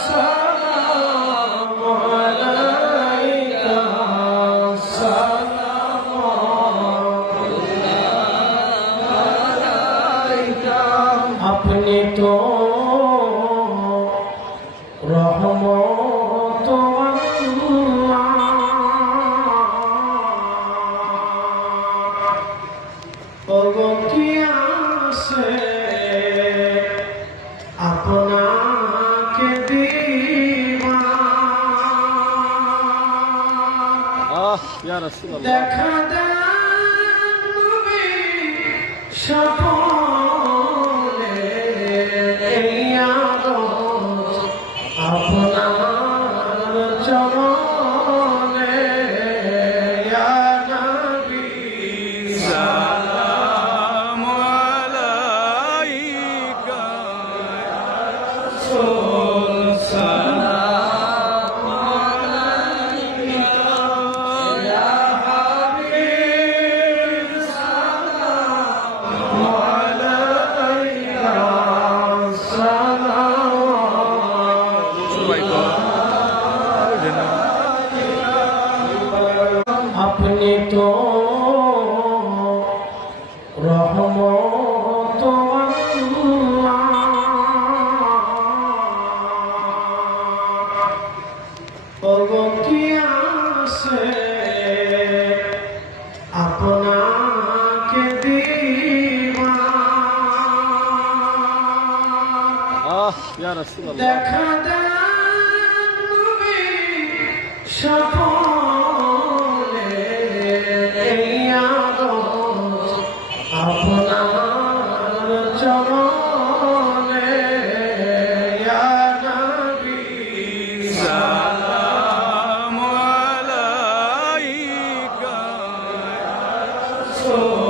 সালাম আলাইকা সালাম আলাইকা আপনি তো রহমত কি আছে আপনাকে দিবা দেখা দেন নবী স্বপ্নে এই আদর আপনার চরণে ইয়া নবী সালাম আলাইকা ইয়া রাসূল সালাম আলাইকা ইয়া হাবিব সালাম আলাইকা সালাম আপনি তো রহমত কি আছে আপনাকে দিবা দেখা দেন নবী স্বপ্নে এই আদর আপনার চরণে ইয়া নবী সালাম আলাইকা ইয়া রাসূল